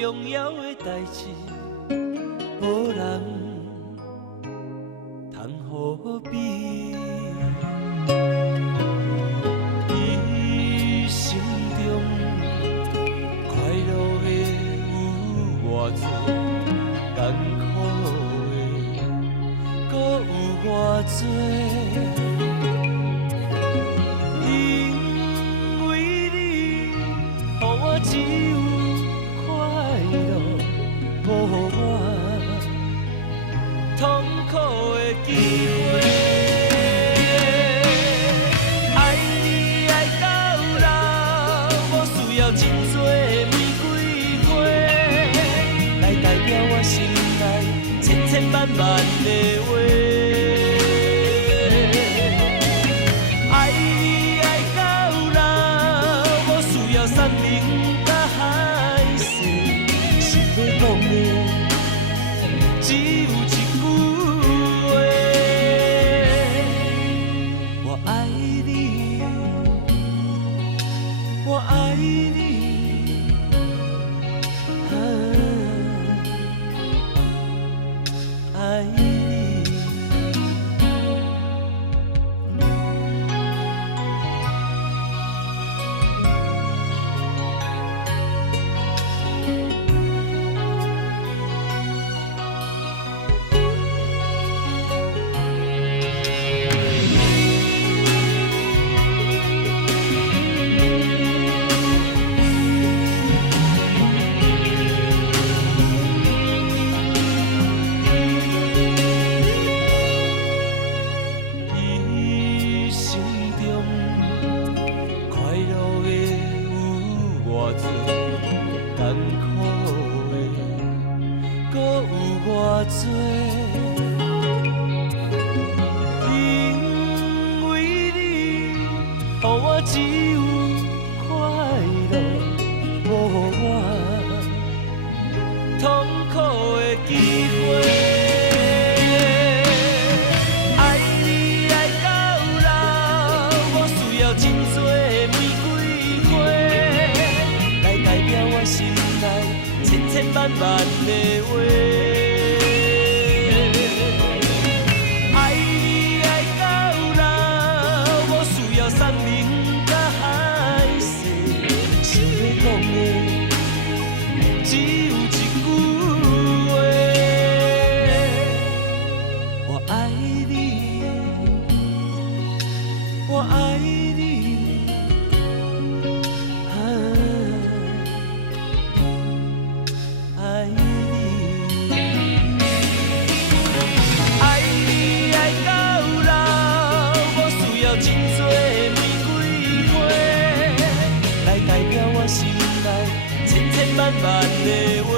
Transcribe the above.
重要的代志，无人通互比。伊心中快乐的有偌多，艰苦的搁有偌多。 只有快乐，无我痛苦的机会。爱你爱到老，我需要真多玫瑰花，来代表我心内千千万万的话。爱你爱到老，我需要山明。 讲的只有一句话，我爱你，我爱你，爱你。 艰苦的，搁有偌多，因为你，予我只有快乐，无我痛苦的机会。爱你爱到老，我需要真多玫瑰花，来代表我心。 千千万万的话，爱你爱到老，我需要山明甲海誓，想要讲的只有一句话，我爱你，我爱你。 真多玫瑰花，来代表我心内千千万万的话。